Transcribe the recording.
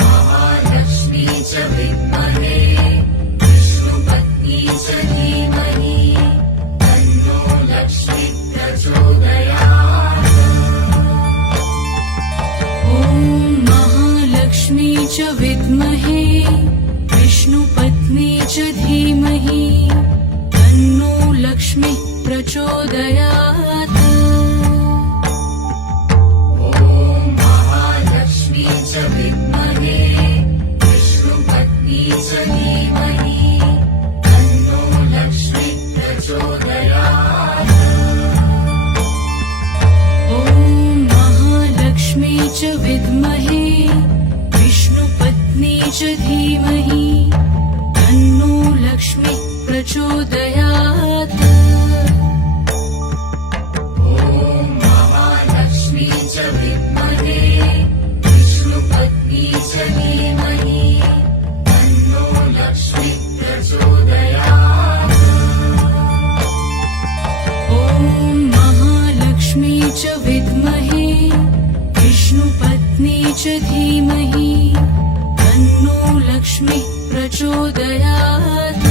महालक्ष्मी च विद्महे विष्णुपत्नी च धीमहि तन्नो लक्ष्मी प्रचोदयात्। ॐ महालक्ष्मी च विद्महे विष्णुपत्नी च धीमहि तन्नो लक्ष्मी प्रचोदयात्। महालक्ष्मी च विद्महे विष्णुपत्नी च धीमहि तन्नो लक्ष्मी प्रचोदयात्। ॐ महालक्ष्मी च विद्महे विष्णुपत्नी च धीमहि तन्नो लक्ष्मी प्रचोदयात्। महालक्ष्मी च विद्महे विष्णुपत्नी च धीमहि तन्नो लक्ष्मी प्रचोदयात्। ॐ महालक्ष्मी च विद्महे विष्णुपत्नी च धीमहि तन्नो लक्ष्मी प्रचोदयात्।